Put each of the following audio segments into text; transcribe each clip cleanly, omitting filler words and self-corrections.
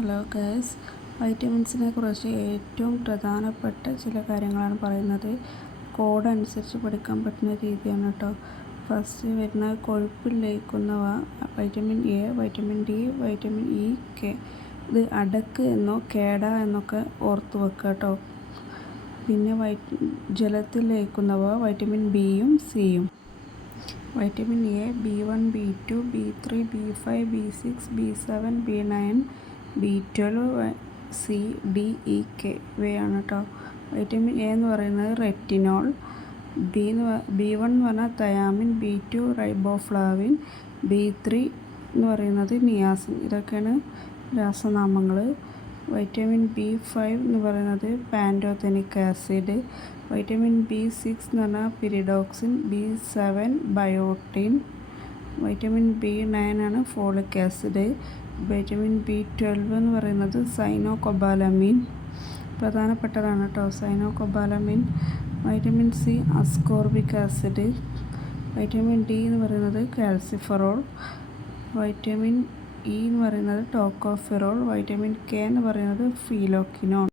Hello guys, വൈറ്റമിൻസിനെ കുറിച്ച് ഏറ്റവും പ്രധാനപ്പെട്ട ചില കാര്യങ്ങളാണ് പറയുന്നത്. കോഡ് അനുസരിച്ച് പഠിക്കാൻ പറ്റുന്ന രീതിയാണ് കേട്ടോ. ഫസ്റ്റ് വരുന്ന കൊഴുപ്പിൽ ലയിക്കുന്നവ vitamin A, vitamin D, vitamin E, K. ഇത് അടക്ക് എന്നോ കേട എന്നൊക്കെ ഓർത്ത് വെക്കുക കേട്ടോ. പിന്നെ ജലത്തിൽ ലയിക്കുന്നവ വൈറ്റമിൻ ബിയും സിയും. Vitamin A B1, B2, B3, B5, B6, B7, B9, B12, C, D, E, K ഇവയാണ് കേട്ടോ. വൈറ്റമിൻ എ എന്ന് പറയുന്നത് റെറ്റിനോൾ, B1 എന്ന് പറഞ്ഞാൽ തയാമിൻ, B2 റൈബോഫ്ലാവിൻ, B3 എന്ന് പറയുന്നത് നിയാസിൻ. ഇതൊക്കെയാണ് രാസനാമങ്ങൾ. വൈറ്റമിൻ B5 എന്ന് പറയുന്നത് പാൻറ്റോതെനിക് ആസിഡ്, വൈറ്റമിൻ B6 എന്ന് പറഞ്ഞാൽ pyridoxine, B7 biotin, vitamin B9 ആണ് ഫോളിക് ആസിഡ്, വൈറ്റമിൻ B12 എന്ന് പറയുന്നത് സൈനോകൊബാലമിൻ, പ്രധാനപ്പെട്ടതാണ് കേട്ടോ cyanocobalamin. Vitamin C ascorbic acid, vitamin D എന്ന് പറയുന്നത് കാൽസിഫറോൾ, വൈറ്റമിൻ ഇ എന്ന് പറയുന്നത് ടോക്കോഫെറോൾ, വൈറ്റമിൻ കെ എന്ന് പറയുന്നത് ഫീലോക്കിനോൺ.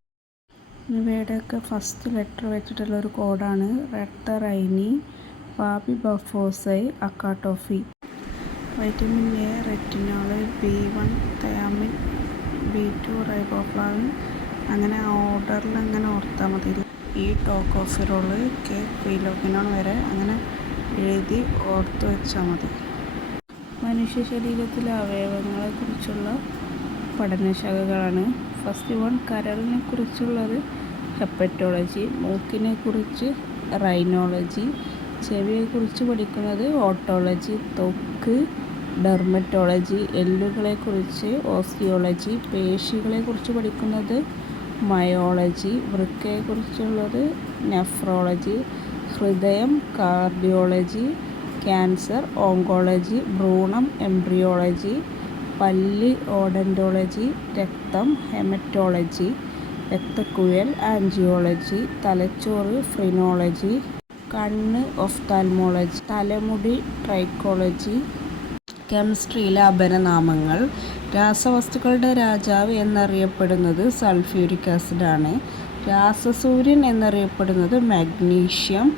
ഇവയുടെയൊക്കെ ഫസ്റ്റ് ലെറ്റർ വെച്ചിട്ടുള്ള ഒരു കോഡാണ് റെക്ടറൈനി, പാപിബഫോസൈ, അക്കാട്ടോഫി. Vitamin A retinol, B1 thiamine, B2 riboflavin. അങ്ങനെ ഓർഡറിൽ അങ്ങനെ ഓർത്താൽ മതി. ഈ ടോക്കോഫെറോൾ, കെ ഫീലോക്കിനോൺ വരെ അങ്ങനെ എഴുതി ഓർത്ത് വെച്ചാൽ മതി. മനുഷ്യ ശരീരത്തിലെ അവയവങ്ങളെക്കുറിച്ചുള്ള പഠനശാഖകളാണ്. ഫസ്റ്റ് വൺ കരളിനെ കുറിച്ചുള്ളത് ഹെപ്പറ്റോളജി, മൂക്കിനെ കുറിച്ച് റൈനോളജി, ചെവിയെക്കുറിച്ച് പഠിക്കുന്നത് ഓട്ടോളജി, ത്വക്ക് ഡെർമറ്റോളജി, എല്ലുകളെക്കുറിച്ച് ഓസ്റ്റിയോളജി, പേശികളെക്കുറിച്ച് പഠിക്കുന്നത് മയോളജി, വൃക്കയെക്കുറിച്ചുള്ളത് നെഫ്രോളജി, ഹൃദയം കാർഡിയോളജി, ക്യാൻസർ ഓങ്കോളജി, ഭ്രൂണം എംബ്രിയോളജി, പല്ല് ഓഡന്റോളജി, രക്തം ഹെമറ്റോളജി, രക്തക്കുഴൽ ആൻജിയോളജി, തലച്ചോറ് ഫ്രിനോളജി, കണ്ണ് ഒഫ്താൽമോളജി, തലമുടി ട്രൈക്കോളജി. കെമിസ്ട്രിയിലെ അപരനാമങ്ങൾ. രാസവസ്തുക്കളുടെ രാജാവ് എന്നറിയപ്പെടുന്നത് സൾഫ്യൂരിക് ആസിഡാണ്. രാസസൂര്യൻ എന്നറിയപ്പെടുന്നത് മാഗ്നീഷ്യം,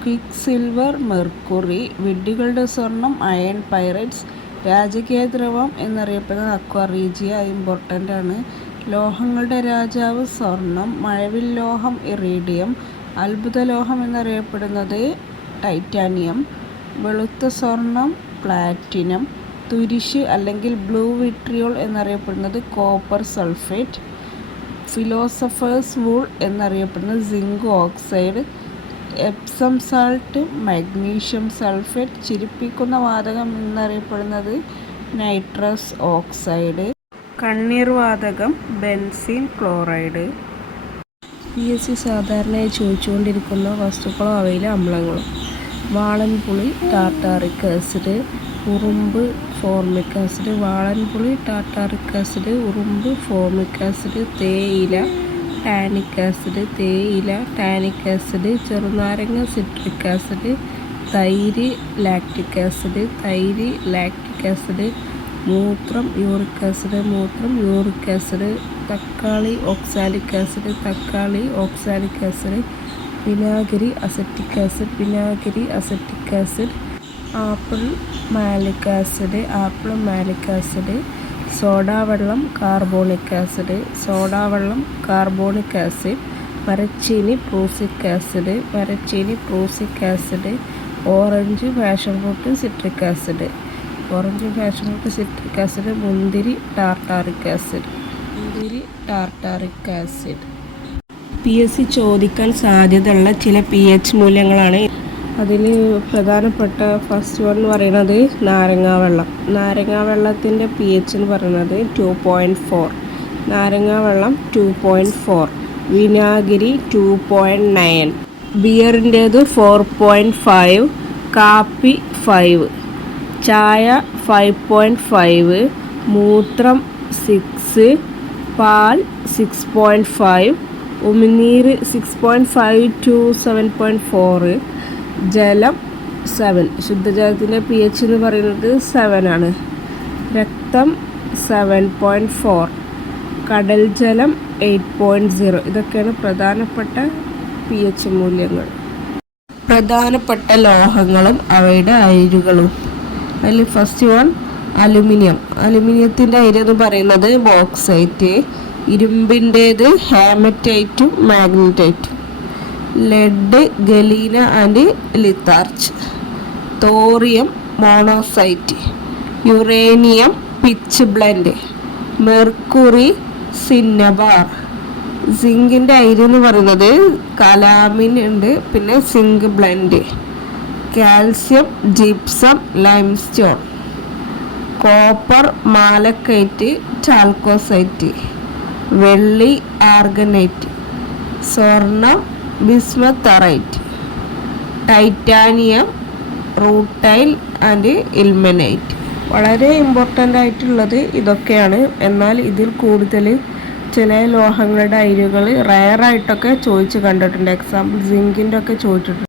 ക്വിക്ക് സിൽവർ മെർക്കുറി, വിഡ്ഢികളുടെ സ്വർണം അയൺ പൈറൈറ്റ്സ്. രാജകീയ ദ്രവം എന്നറിയപ്പെടുന്നത് അക്വാറീജിയ, ഇമ്പോർട്ടൻ്റ് ആണ്. ലോഹങ്ങളുടെ രാജാവ് സ്വർണം, മഴവിൽ ലോഹം ഇറീഡിയം, അത്ഭുത ലോഹം എന്നറിയപ്പെടുന്നത് ടൈറ്റാനിയം, വെളുത്ത സ്വർണം പ്ലാറ്റിനം, തുരിശ് അല്ലെങ്കിൽ ബ്ലൂ വിട്രിയോൾ എന്നറിയപ്പെടുന്നത് കോപ്പർ സൾഫേറ്റ്, ഫിലോസഫേഴ്സ് വൂൾ എന്നറിയപ്പെടുന്നത് zinc oxide, Epsom salt magnesium sulphate, ചിരിപ്പിക്കുന്ന വാതകം എന്നറിയപ്പെടുന്നത് നൈട്രസ് ഓക്സൈഡ്, കണ്ണീർ വാതകം ബെൻസീൻ ക്ലോറൈഡ്. PSC സാധാരണയായി ചോദിച്ചുകൊണ്ടിരിക്കുന്ന വസ്തുക്കളോ അവയിലെ അമ്ലങ്ങളും. വാളൻപുളി ടാർട്ടാറിക് ആസിഡ്, ഉറുമ്പ് ഫോർമിക് ആസിഡ്, വാളൻപുളി ടാർട്ടാറിക് ആസിഡ്, ഉറുമ്പ് ഫോർമിക് ആസിഡ്, തേയില ടാനിക് ആസിഡ്, തേയില ടാനിക് ആസിഡ്, ചെറുനാരങ്ങ സിട്രിക് ആസിഡ്, തൈര് ലാക്റ്റിക് ആസിഡ്, തൈര് ലാക്റ്റിക് ആസിഡ്, മൂത്രം യൂറിക് ആസിഡ്, മൂത്രം യൂറിക് ആസിഡ്, തക്കാളി ഓക്സാലിക് ആസിഡ്, തക്കാളി ഓക്സാലിക് ആസിഡ്, വിനാഗിരി അസറ്റിക് ആസിഡ്, വിനാഗിരി acetic acid, apple malic acid, apple malic acid, സോഡാവെള്ളം കാർബോണിക് ആസിഡ്, സോഡാവെള്ളം കാർബോണിക് ആസിഡ്, മരച്ചീനി പ്രൂസിക് ആസിഡ്, മരച്ചീനി prussic acid, orange passion fruit citric acid, orange passion fruit citric acid, മുന്തിരി tartaric acid, മുന്തിരി tartaric acid. PSC ചോദിക്കാൻ സാധ്യതയുള്ള ചില pH മൂല്യങ്ങളാണ്. അതിൽ പ്രധാനപ്പെട്ട ഫസ്റ്റ് വൺ എന്ന് പറയുന്നത് നാരങ്ങാവെള്ളം. നാരങ്ങാവെള്ളത്തിൻ്റെ pH എന്ന് പറയുന്നത് 2.4, നാരങ്ങാവെള്ളം 2.4, വിനാഗിരി 2.9, ബിയറിൻ്റേത് 4.5, കാപ്പി 5, ചായ 5.5, മൂത്രം 6, പാൽ 6.5, ഉമിനീര് 6.5 to 7.4, ജലം 7. ശുദ്ധജലത്തിൻ്റെ pH എന്ന് പറയുന്നത് 7 ആണ്. രക്തം 7.4, കടൽ ജലം 8.0. ഇതൊക്കെയാണ് പ്രധാനപ്പെട്ട pH മൂല്യങ്ങൾ. പ്രധാനപ്പെട്ട ലോഹങ്ങളും അവയുടെ അയിരുകളും. അതിൽ ഫസ്റ്റ് വൺ അലുമിനിയം. അലുമിനിയത്തിൻ്റെ അയിര് എന്ന് പറയുന്നത് ബോക്സൈറ്റ്, ഇരുമ്പിൻ്റേത് ഹേമറ്റൈറ്റും മാഗ്നറ്റൈറ്റും, lead galena and litharge, thorium monazite, uranium pitchblende, mercury cinnabar. സിങ്കിൻ്റെ അയിര് എന്ന് പറയുന്നത് കലാമിൻ ഉണ്ട്, പിന്നെ zinc blende, calcium gypsum limestone, copper malachite chalcocite, വെള്ളി ആർഗനൈറ്റ്, സ്വർണം bismuthaurite, titanium rutile and ilmenite. വളരെ ഇമ്പോർട്ടൻ്റ് ആയിട്ടുള്ളത് ഇതൊക്കെയാണ്. എന്നാൽ ഇതിൽ കൂടുതൽ ചില ലോഹങ്ങളുടെ അയിരുകൾ റയറായിട്ടൊക്കെ ചോദിച്ച് കണ്ടിട്ടുണ്ട്. എക്സാമ്പിൾ സിങ്കിൻ്റെ ഒക്കെ ചോദിച്ചിട്ടുണ്ട്.